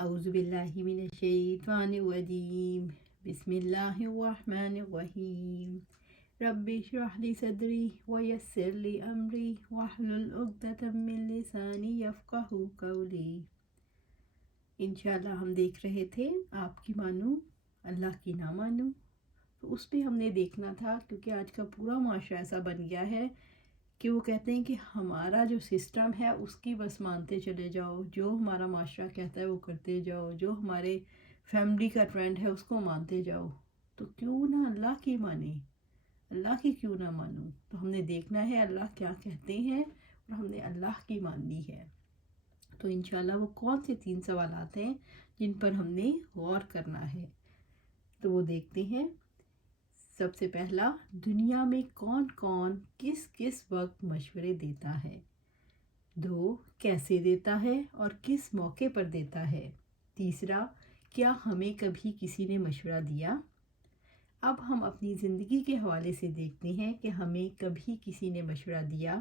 اعوذ باللہ من الشیطان الرجیم بسم اللہ الرحمن الرحیم رب اشرح لی صدری ویسر لی امری واحلل عقدۃ من لسانی یفقہوا قولی۔ انشاءاللہ ہم دیکھ رہے تھے آپ کی مانوں اللہ کی نہ مانوں، تو اس پہ ہم نے دیکھنا تھا کیونکہ آج کا پورا معاشرہ ایسا بن گیا ہے کہ وہ کہتے ہیں کہ ہمارا جو سسٹم ہے اس کی بس مانتے چلے جاؤ، جو ہمارا معاشرہ کہتا ہے وہ کرتے جاؤ، جو ہمارے فیملی کا ٹرینڈ ہے اس کو مانتے جاؤ، تو کیوں نہ اللہ کی مانیں، اللہ کی کیوں نہ مانوں۔ تو ہم نے دیکھنا ہے اللہ کیا کہتے ہیں اور ہم نے اللہ کی ماننی ہے۔ تو انشاءاللہ وہ کون سے 3 سوالات ہیں جن پر ہم نے غور کرنا ہے، تو وہ دیکھتے ہیں۔ سب سے پہلا، دنیا میں کون کون کس کس وقت مشورے دیتا ہے؟ 2، کیسے دیتا ہے اور کس موقع پر دیتا ہے؟ تیسرا، کیا ہمیں کبھی کسی نے مشورہ دیا؟ اب ہم اپنی زندگی کے حوالے سے دیکھتے ہیں کہ ہمیں کبھی کسی نے مشورہ دیا۔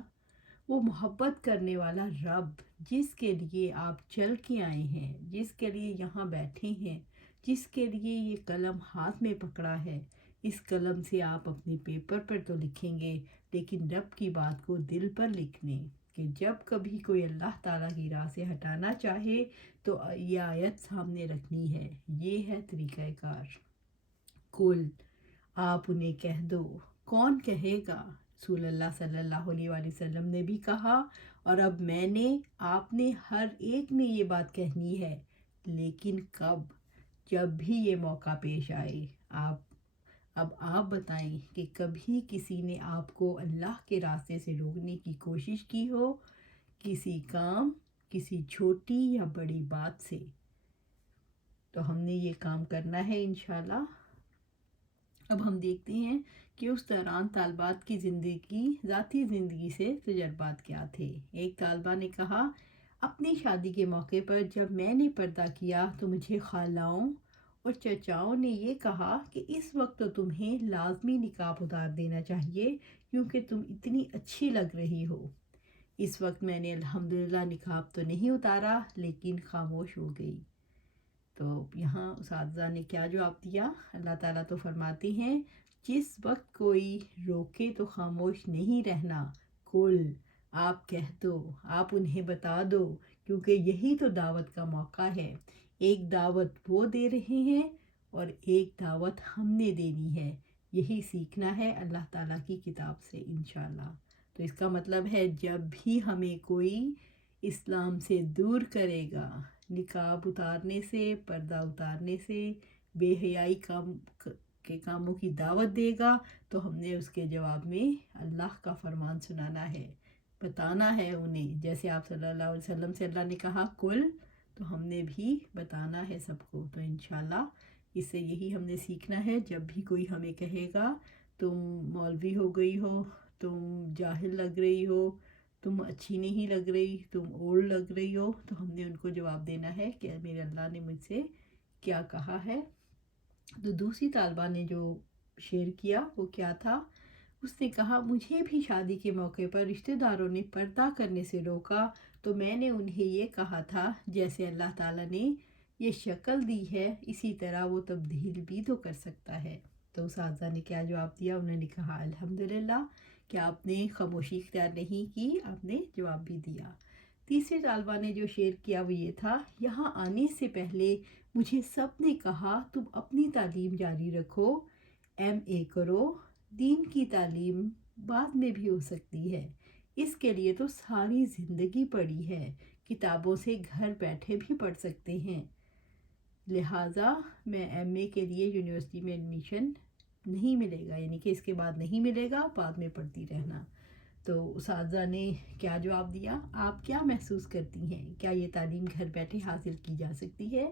وہ محبت کرنے والا رب جس کے لیے آپ چل کے آئے ہیں، جس کے لیے یہاں بیٹھے ہیں، جس کے لیے یہ قلم ہاتھ میں پکڑا ہے، اس قلم سے آپ اپنے پیپر پر تو لکھیں گے لیکن رب کی بات کو دل پر لکھ لیں کہ جب کبھی کوئی اللہ تعالیٰ کی راہ سے ہٹانا چاہے تو یہ آیت سامنے رکھنی ہے۔ یہ ہے طریقہ کار۔ کل، آپ انہیں کہہ دو۔ کون کہے گا؟ رسول اللہ صلی اللہ علیہ وآلہ وسلم نے بھی کہا، اور اب میں نے، آپ نے، ہر ایک نے یہ بات کہنی ہے، لیکن کب؟ جب بھی یہ موقع پیش آئے۔ اب آپ بتائیں کہ کبھی کسی نے آپ کو اللہ کے راستے سے روکنے کی کوشش کی ہو، کسی کام، کسی چھوٹی یا بڑی بات سے؟ تو ہم نے یہ کام کرنا ہے انشاءاللہ۔ اب ہم دیکھتے ہیں کہ اس دوران طالبات کی ذاتی زندگی سے تجربات کیا تھے۔ ایک طالبہ نے کہا، اپنی شادی کے موقع پر جب میں نے پردہ کیا تو مجھے خالاؤں اور چچاؤں نے یہ کہا کہ اس وقت تو تمہیں لازمی نقاب اتار دینا چاہیے کیونکہ تم اتنی اچھی لگ رہی ہو۔ اس وقت میں نے الحمدللہ نقاب تو نہیں اتارا لیکن خاموش ہو گئی۔ تو یہاں اساتذہ نے کیا جواب دیا؟ اللہ تعالیٰ تو فرماتے ہیں، جس وقت کوئی روکے تو خاموش نہیں رہنا۔ کل، آپ کہہ دو، آپ انہیں بتا دو، کیونکہ یہی تو دعوت کا موقع ہے۔ ایک دعوت وہ دے رہے ہیں اور ایک دعوت ہم نے دینی ہے۔ یہی سیکھنا ہے اللہ تعالیٰ کی کتاب سے انشاءاللہ۔ تو اس کا مطلب ہے جب بھی ہمیں کوئی اسلام سے دور کرے گا، نقاب اتارنے سے، پردہ اتارنے سے، بے حیائی کے کاموں کی دعوت دے گا، تو ہم نے اس کے جواب میں اللہ کا فرمان سنانا ہے، بتانا ہے انہیں۔ جیسے آپ صلی اللہ علیہ وسلم سے اللہ نے کہا کل، تو ہم نے بھی بتانا ہے سب کو۔ تو انشاءاللہ اس سے یہی ہم نے سیکھنا ہے، جب بھی کوئی ہمیں کہے گا تم مولوی ہو گئی ہو، تم جاہل لگ رہی ہو، تم اچھی نہیں لگ رہی، تم اولڈ لگ رہی ہو، تو ہم نے ان کو جواب دینا ہے کہ میرے اللہ نے مجھ سے کیا کہا ہے۔ تو دوسری طالبہ نے جو شیئر کیا وہ کیا تھا؟ اس نے کہا، مجھے بھی شادی کے موقع پر رشتہ داروں نے پردہ کرنے سے روکا تو میں نے انہیں یہ کہا تھا، جیسے اللہ تعالیٰ نے یہ شکل دی ہے اسی طرح وہ تبدیل بھی تو کر سکتا ہے۔ تو اساتذہ نے کیا جواب دیا؟ انہوں نے کہا الحمدللہ کہ آپ نے خاموشی اختیار نہیں کی، آپ نے جواب بھی دیا۔ تیسری طالبہ نے جو شیئر کیا وہ یہ تھا، یہاں آنے سے پہلے مجھے سب نے کہا تم اپنی تعلیم جاری رکھو، MA کرو، دین کی تعلیم بعد میں بھی ہو سکتی ہے، اس کے لیے تو ساری زندگی پڑھی ہے، کتابوں سے گھر بیٹھے بھی پڑھ سکتے ہیں، لہٰذا میں MA کے لیے یونیورسٹی میں ایڈمیشن نہیں ملے گا، یعنی کہ اس کے بعد نہیں ملے گا، بعد میں پڑھتی رہنا۔ تو اساتذہ نے کیا جواب دیا؟ آپ کیا محسوس کرتی ہیں؟ کیا یہ تعلیم گھر بیٹھے حاصل کی جا سکتی ہے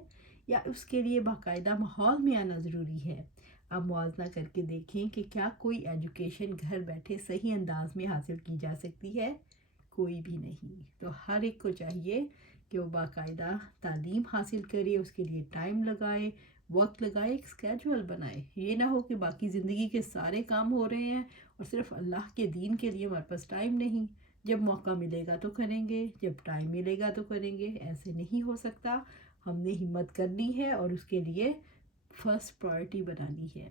یا اس کے لیے باقاعدہ ماحول میں آنا ضروری ہے؟ اب موازنہ کر کے دیکھیں کہ کیا کوئی ایجوکیشن گھر بیٹھے صحیح انداز میں حاصل کی جا سکتی ہے؟ کوئی بھی نہیں۔ تو ہر ایک کو چاہیے کہ وہ باقاعدہ تعلیم حاصل کرے، اس کے لیے ٹائم لگائے، وقت لگائے، ایک اسکیجول بنائے۔ یہ نہ ہو کہ باقی زندگی کے سارے کام ہو رہے ہیں اور صرف اللہ کے دین کے لیے ہمارے پاس ٹائم نہیں، جب موقع ملے گا تو کریں گے، جب ٹائم ملے گا تو کریں گے، ایسے نہیں ہو سکتا۔ ہم نے ہمت کرنی ہے اور اس کے لیے فرسٹ پرائرٹی بنانی ہے۔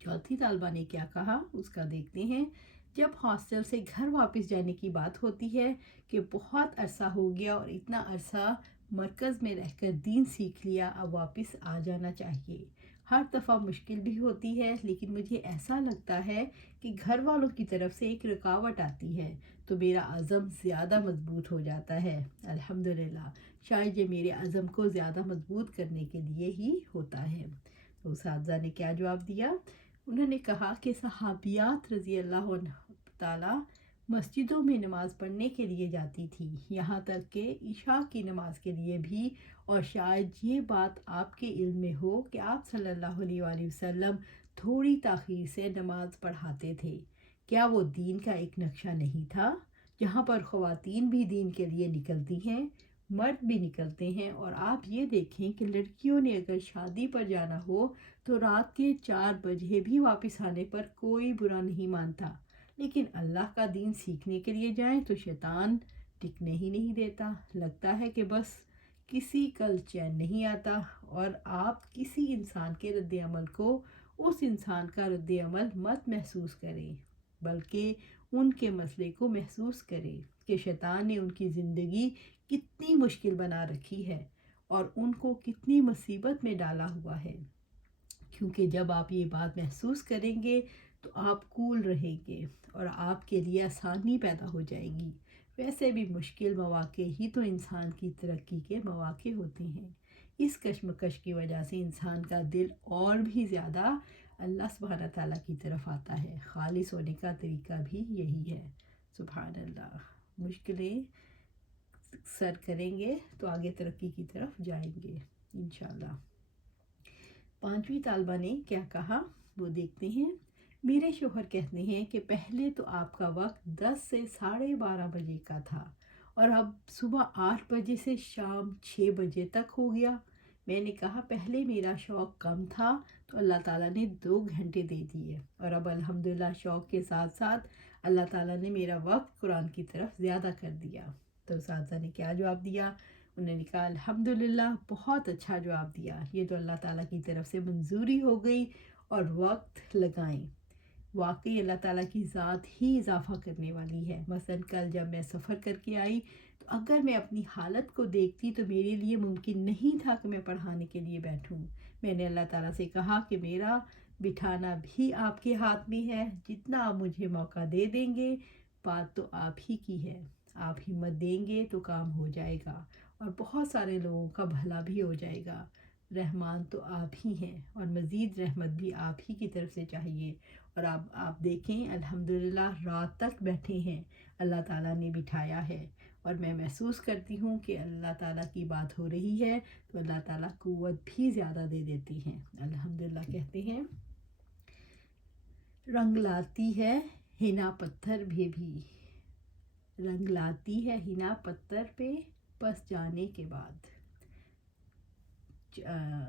چوتھی طالبہ نے کیا کہا اس کا دیکھتے ہیں۔ جب ہاسٹل سے گھر واپس جانے کی بات ہوتی ہے کہ بہت عرصہ ہو گیا اور اتنا عرصہ مرکز میں رہ کر دین سیکھ لیا، اب واپس آ جانا چاہیے۔ ہر دفعہ مشکل بھی ہوتی ہے، لیکن مجھے ایسا لگتا ہے کہ گھر والوں کی طرف سے ایک رکاوٹ آتی ہے تو میرا عزم زیادہ مضبوط ہو جاتا ہے۔ الحمدللہ، شاید یہ میرے عزم کو زیادہ مضبوط کرنے کے لیے ہی ہوتا ہے۔ تو اساتذہ نے کیا جواب دیا؟ انہوں نے کہا کہ صحابیات رضی اللہ عنہ تعالیٰ مسجدوں میں نماز پڑھنے کے لیے جاتی تھی، یہاں تک کہ عشاء کی نماز کے لیے بھی، اور شاید یہ بات آپ کے علم میں ہو کہ آپ صلی اللہ علیہ وآلہ وسلم تھوڑی تاخیر سے نماز پڑھاتے تھے۔ کیا وہ دین کا ایک نقشہ نہیں تھا جہاں پر خواتین بھی دین کے لیے نکلتی ہیں، مرد بھی نکلتے ہیں؟ اور آپ یہ دیکھیں کہ لڑکیوں نے اگر شادی پر جانا ہو تو رات کے 4 بجے بھی واپس آنے پر کوئی برا نہیں مانتا، لیکن اللہ کا دین سیکھنے کے لیے جائیں تو شیطان ٹکنے ہی نہیں دیتا۔ لگتا ہے کہ بس کسی کل چین نہیں آتا، اور آپ کسی انسان کے رد عمل کو اس انسان کا رد عمل مت محسوس کریں، بلکہ ان کے مسئلے کو محسوس کریں کہ شیطان نے ان کی زندگی کتنی مشکل بنا رکھی ہے اور ان کو کتنی مصیبت میں ڈالا ہوا ہے۔ کیونکہ جب آپ یہ بات محسوس کریں گے تو آپ کول رہیں گے اور آپ کے لیے آسانی پیدا ہو جائے گی۔ ویسے بھی مشکل مواقع ہی تو انسان کی ترقی کے مواقع ہوتے ہیں۔ اس کشمکش کی وجہ سے انسان کا دل اور بھی زیادہ اللہ سبحانہ تعالیٰ کی طرف آتا ہے۔ خالص ہونے کا طریقہ بھی یہی ہے۔ سبحان اللہ، مشکلیں سر کریں گے تو آگے ترقی کی طرف جائیں گے انشاءاللہ۔ پانچویں طالبہ نے کیا کہا وہ دیکھتے ہیں۔ میرے شوہر کہتے ہیں کہ پہلے تو آپ کا وقت 10 سے 12:30 بجے کا تھا اور اب صبح 8 بجے سے شام 6 بجے تک ہو گیا۔ میں نے کہا پہلے میرا شوق کم تھا تو اللہ تعالیٰ نے 2 گھنٹے دے دیے، اور اب الحمدللہ شوق کے ساتھ ساتھ اللہ تعالیٰ نے میرا وقت قرآن کی طرف زیادہ کر دیا۔ تو اساتذہ نے کیا جواب دیا؟ انہوں نے کہا الحمدللہ، بہت اچھا جواب دیا، یہ تو اللہ تعالیٰ کی طرف سے منظوری ہو گئی، اور وقت لگائیں۔ واقعی اللہ تعالیٰ کی ذات ہی اضافہ کرنے والی ہے۔ مثلا کل جب میں سفر کر کے آئی تو اگر میں اپنی حالت کو دیکھتی تو میرے لیے ممکن نہیں تھا کہ میں پڑھانے کے لیے بیٹھوں۔ میں نے اللہ تعالیٰ سے کہا کہ میرا بٹھانا بھی آپ کے ہاتھ میں ہے، جتنا آپ مجھے موقع دے دیں گے، بات تو آپ ہی کی ہے، آپ ہمت دیں گے تو کام ہو جائے گا اور بہت سارے لوگوں کا بھلا بھی ہو جائے گا۔ رحمان تو آپ ہی ہیں اور مزید رحمت بھی آپ ہی کی طرف سے چاہیے۔ اور آپ دیکھیں الحمدللہ رات تک بیٹھے ہیں، اللہ تعالیٰ نے بٹھایا ہے، اور میں محسوس کرتی ہوں کہ اللہ تعالیٰ کی بات ہو رہی ہے تو اللہ تعالیٰ قوت بھی زیادہ دے دیتی ہیں۔ الحمدللہ کہتے ہیں رنگ لاتی ہے ہنا پتھر بھی رنگ لاتی ہے ہنا پتھر پہ پس جانے کے بعد۔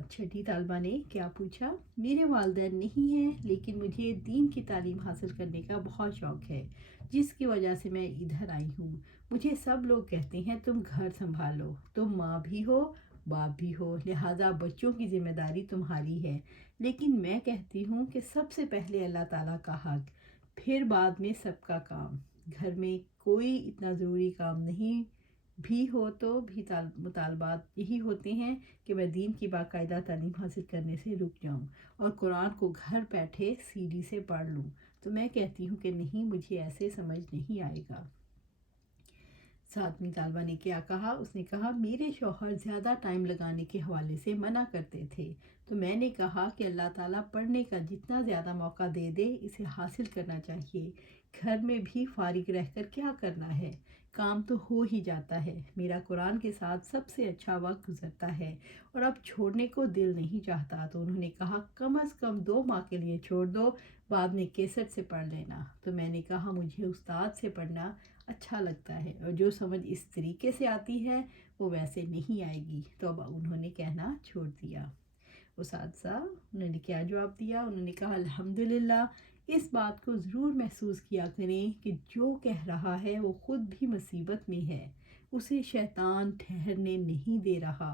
چھٹی طالبہ نے کیا پوچھا؟ میرے والدین نہیں ہیں، لیکن مجھے دین کی تعلیم حاصل کرنے کا بہت شوق ہے، جس کی وجہ سے میں ادھر آئی ہوں۔ مجھے سب لوگ کہتے ہیں تم گھر سنبھالو، تم ماں بھی ہو باپ بھی ہو، لہٰذا بچوں کی ذمہ داری تمہاری ہے۔ لیکن میں کہتی ہوں کہ سب سے پہلے اللہ تعالیٰ کا حق، پھر بعد میں سب کا کام۔ گھر میں کوئی اتنا ضروری کام نہیں بھی ہو تو بھی مطالبات یہی ہوتے ہیں کہ میں دین کی باقاعدہ تعلیم حاصل کرنے سے رک جاؤں اور قرآن کو گھر بیٹھے CD سے پڑھ لوں، تو میں کہتی ہوں کہ نہیں، مجھے ایسے سمجھ نہیں آئے گا۔ ساتویں طالبہ نے کیا کہا؟ اس نے کہا میرے شوہر زیادہ ٹائم لگانے کے حوالے سے منع کرتے تھے، تو میں نے کہا کہ اللہ تعالیٰ پڑھنے کا جتنا زیادہ موقع دے دے اسے حاصل کرنا چاہیے۔ گھر میں بھی فارغ رہ کر کیا کرنا ہے، کام تو ہو ہی جاتا ہے۔ میرا قرآن کے ساتھ سب سے اچھا وقت گزرتا ہے اور اب چھوڑنے کو دل نہیں چاہتا۔ تو انہوں نے کہا کم از کم 2 ماہ کے لیے چھوڑ دو، بعد میں کیسٹ سے پڑھ لینا۔ تو میں نے کہا مجھے استاد سے پڑھنا اچھا لگتا ہے، اور جو سمجھ اس طریقے سے آتی ہے وہ ویسے نہیں آئے گی۔ تو اب انہوں نے کہنا چھوڑ دیا۔ اساتذہ انہوں نے کیا جواب دیا؟ انہوں نے کہا الحمدللہ، اس بات کو ضرور محسوس کیا کریں کہ جو کہہ رہا ہے وہ خود بھی مصیبت میں ہے، اسے شیطان ٹھہرنے نہیں دے رہا،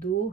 2